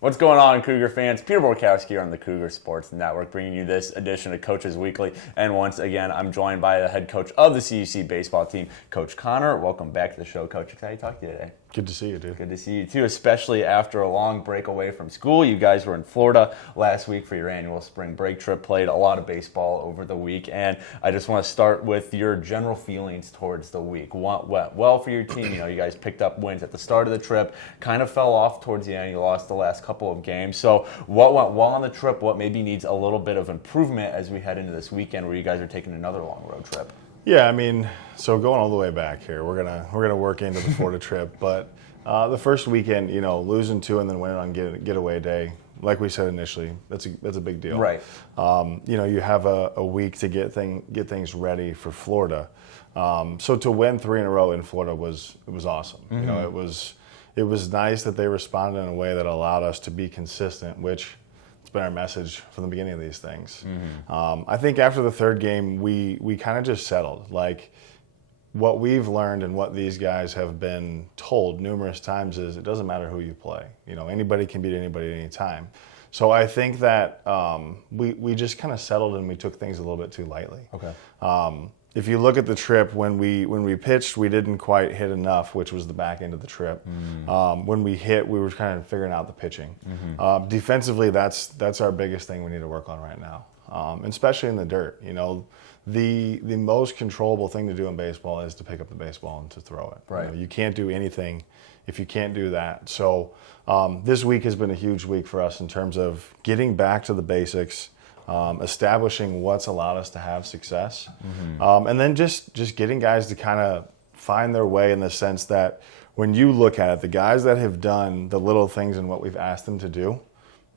What's going on, Cougar fans? Peter Borkowski here on the Cougar Sports Network, bringing you this edition of Coaches Weekly. And once again, I'm joined by the head coach of the CUC baseball team, Coach Connor. Welcome back to the show, Coach. Excited to talk to you today. Good to see you, dude. Good to see you, too, especially after a long break away from school. You guys were in Florida last week for your annual spring break trip, played a lot of baseball over the week, and I just want to start with your general feelings towards the week. What went well for your team? You know, you guys picked up wins at the start of the trip, kind of fell off towards the end. You lost the last couple of games. So what went well on the trip? What maybe needs a little bit of improvement as we head into this weekend where you guys are taking another long road trip? Yeah, I mean, so going all the way back here, we're gonna work into the Florida trip, but the first weekend, you know, losing two and then winning on getaway day, like we said initially, that's a big deal. Right. You know, you have a week to get things ready for Florida. So to win 3 in a row in Florida was awesome. Mm-hmm. You know, it was nice that they responded in a way that allowed us to be consistent, which it's been our message from the beginning of these things. Mm-hmm. I think after the third game, we kind of just settled. Like, what we've learned and what these guys have been told numerous times is it doesn't matter who you play. You know, anybody can beat anybody at any time. So I think that we just kind of settled and we took things a little bit too lightly. Okay. If you look at the trip, when we pitched, we didn't quite hit enough, which was the back end of the trip. Mm. When we hit, we were kind of figuring out the pitching. Mm-hmm. Defensively, that's our biggest thing we need to work on right now, and especially in the dirt. You know, the most controllable thing to do in baseball is to pick up the baseball and to throw it. Right. You know, you can't do anything if you can't do that. So this week has been a huge week for us in terms of getting back to the basics. Establishing what's allowed us to have success, mm-hmm. And then just getting guys to kind of find their way in the sense that when you look at it, the guys that have done the little things and what we've asked them to do,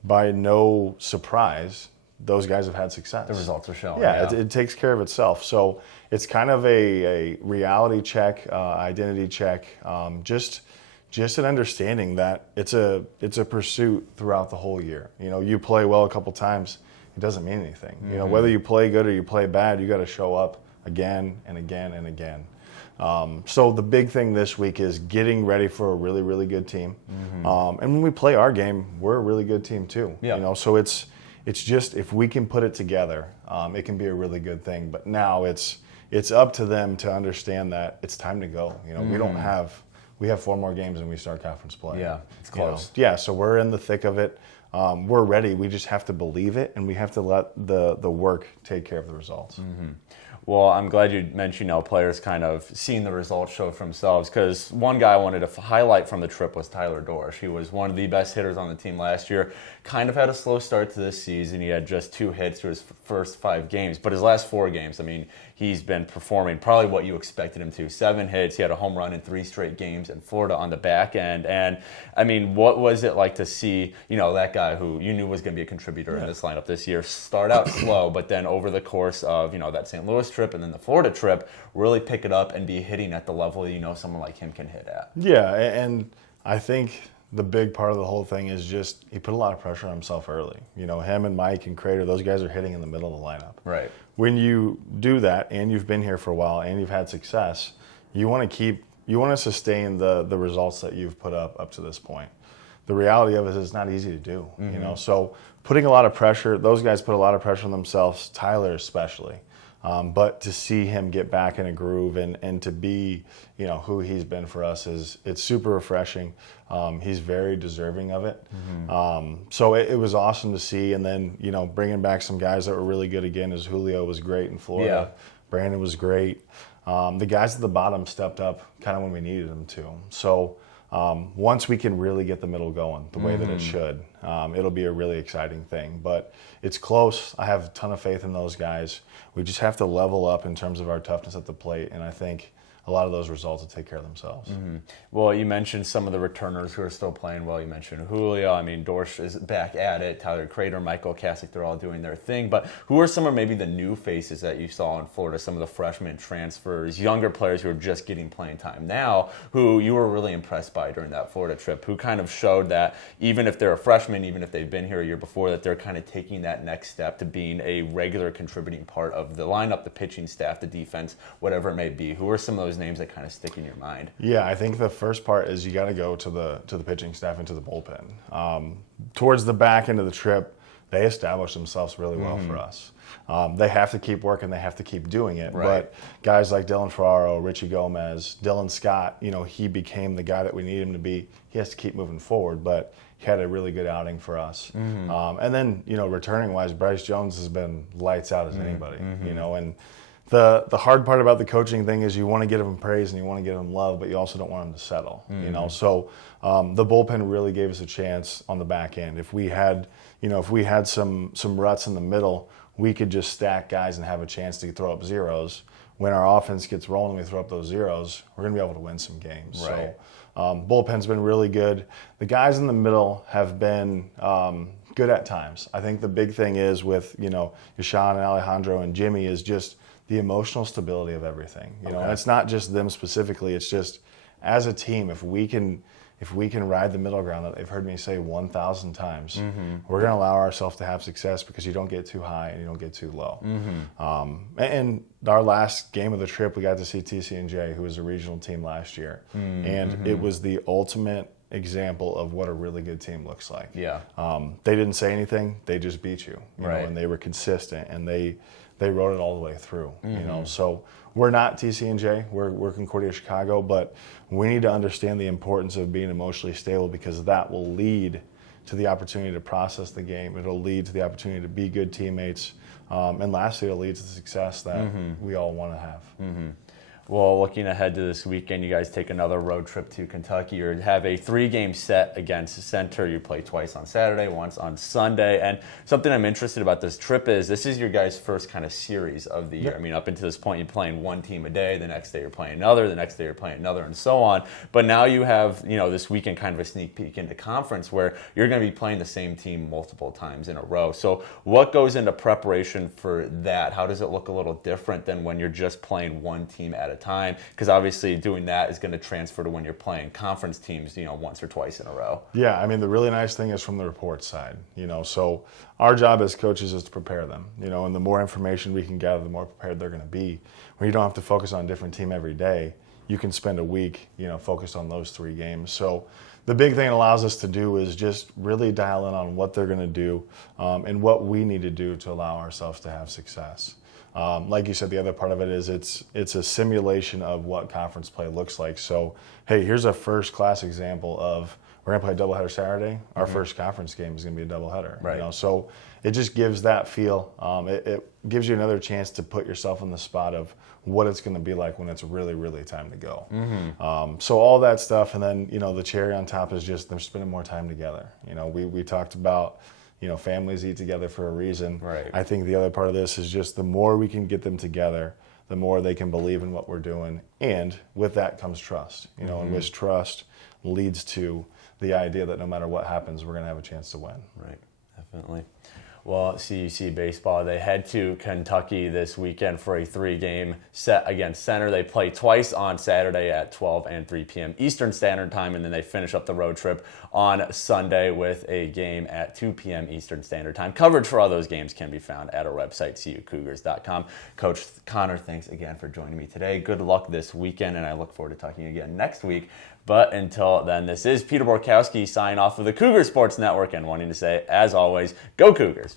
by no surprise, those guys have had success. The results are showing. Yeah, it takes care of itself. So it's kind of a reality check, identity check, just an understanding that it's a pursuit throughout the whole year. You know, you play well a couple times, it doesn't mean anything. Mm-hmm. You know, whether you play good or you play bad, you got to show up again and again and again. So the big thing this week is getting ready for a really, really good team. Mm-hmm. And when we play our game, we're a really good team too. Yeah. You know, so it's just if we can put it together, it can be a really good thing. But now it's up to them to understand that it's time to go. You know, mm-hmm. we have 4 more games and we start conference play. Yeah, it's close. You know? Yeah, so we're in the thick of it. We're ready. We just have to believe it, and we have to let the work take care of the results. Mm-hmm. Well, I'm glad you mentioned, you know, players kind of seeing the results show for themselves, because one guy I wanted to highlight from the trip was Tyler Dorsch. He was one of the best hitters on the team last year. Kind of had a slow start to this season. He had just 2 hits through his first 5 games, but his last 4 games, I mean, he's been performing probably what you expected him to. 7 hits. He had a home run in 3 straight games in Florida on the back end. And, I mean, what was it like to see, you know, that guy who you knew was going to be a contributor in this lineup this year start out slow, but then over the course of, you know, that St. Louis trip and then the Florida trip, really pick it up and be hitting at the level, you know, someone like him can hit at? Yeah, and I think the big part of the whole thing is just he put a lot of pressure on himself early. You know, him and Mike and Crater, those guys are hitting in the middle of the lineup. Right. When you do that and you've been here for a while and you've had success, you want to sustain the results that you've put up to this point. The reality of it is it's not easy to do. Mm-hmm. You know, so putting a lot of pressure, those guys put a lot of pressure on themselves, Tyler especially. But to see him get back in a groove and to be, you know, who he's been for us it's super refreshing. He's very deserving of it. Mm-hmm. So it was awesome to see. And then, you know, bringing back some guys that were really good again, as Julio was great in Florida. Yeah. Brandon was great. The guys at the bottom stepped up kind of when we needed them to. So once we can really get the middle going the way that it should, it'll be a really exciting thing. But it's close. I have a ton of faith in those guys. We just have to level up in terms of our toughness at the plate, and I think a lot of those results will take care of themselves. Mm-hmm. Well, you mentioned some of the returners who are still playing well. You mentioned Julio. I mean, Dorsch is back at it. Tyler Crater, Michael Kasich, they're all doing their thing. But who are some of maybe the new faces that you saw in Florida, some of the freshmen transfers, younger players who are just getting playing time now, who you were really impressed by during that Florida trip, who kind of showed that even if they're a freshman, even if they've been here a year before, that they're kind of taking that next step to being a regular contributing part of the lineup, the pitching staff, the defense, whatever it may be? Who are some of those those names that kind of stick in your mind? Yeah, I think the first part is you got to go to the pitching staff and to the bullpen. Towards the back end of the trip, they established themselves really well for us. They have to keep working. They have to keep doing it. Right. But guys like Dylan Ferraro, Richie Gomez, Dylan Scott, he became the guy that we need him to be. He has to keep moving forward, but he had a really good outing for us. And then, returning-wise, Bryce Jones has been lights out as anybody, and the hard part about the coaching thing is you want to give him praise and you want to give him love, but you also don't want him to settle, So the bullpen really gave us a chance on the back end. If we had some ruts in the middle, we could just stack guys and have a chance to throw up zeros. When our offense gets rolling, we throw up those zeros, we're going to be able to win some games. Right. So bullpen's been really good. The guys in the middle have been good at times. I think the big thing is with, Yashawn and Alejandro and Jimmy is just the emotional stability of everything. And it's not just them specifically. It's just as a team, if we can ride the middle ground that they've heard me say 1,000 times, we're going to allow ourselves to have success because you don't get too high and you don't get too low. And our last game of the trip, we got to see TC&J, who was a regional team last year. And it was the ultimate example of what a really good team looks like. Yeah. They didn't say anything. They just beat you, Right. and they were consistent, and they rode it all the way through, So we're not TC&J, we're Concordia Chicago, but we need to understand the importance of being emotionally stable because that will lead to the opportunity to process the game. It'll lead to the opportunity to be good teammates. And lastly, it'll lead to the success that we all want to have. Well, looking ahead to this weekend, you guys take another road trip to Kentucky. You have a 3-game set against Center. You play twice on Saturday, once on Sunday. And something I'm interested about this trip is this is your guys' first kind of series of the year. Yep. I mean, up until this point, you're playing one team a day. The next day, you're playing another. The next day, you're playing another, and so on. But now you have, this weekend kind of a sneak peek into conference where you're going to be playing the same team multiple times in a row. So what goes into preparation for that? How does it look a little different than when you're just playing one team at a time? Because obviously doing that is going to transfer to when you're playing conference teams, once or twice in a row. Yeah, I mean, the really nice thing is from the report side, so our job as coaches is to prepare them, and the more information we can gather, the more prepared they're going to be. When you don't have to focus on a different team every day, you can spend a week, focused on those 3 games. So the big thing it allows us to do is just really dial in on what they're going to do and what we need to do to allow ourselves to have success. Like you said, the other part of it is it's a simulation of what conference play looks like. So, hey, here's a first-class example of we're going to play a doubleheader Saturday. Our first conference game is going to be a doubleheader. Right. So it just gives that feel. It gives you another chance to put yourself in the spot of what it's going to be like when it's really, really time to go. So all that stuff, and then the cherry on top is just them spending more time together. We talked about. Families eat together for a reason. Right. I think the other part of this is just the more we can get them together, the more they can believe in what we're doing. And with that comes trust. And with trust leads to the idea that no matter what happens, we're going to have a chance to win. Right, definitely. Well, CUC Baseball, they head to Kentucky this weekend for a 3-game set against Center. They play twice on Saturday at 12 and 3 p.m. Eastern Standard Time, and then they finish up the road trip on Sunday with a game at 2 p.m. Eastern Standard Time. Coverage for all those games can be found at our website, cucougars.com. Coach Connor, thanks again for joining me today. Good luck this weekend, and I look forward to talking again next week. But until then, this is Peter Borkowski signing off of the Cougar Sports Network and wanting to say, as always, go Cougars.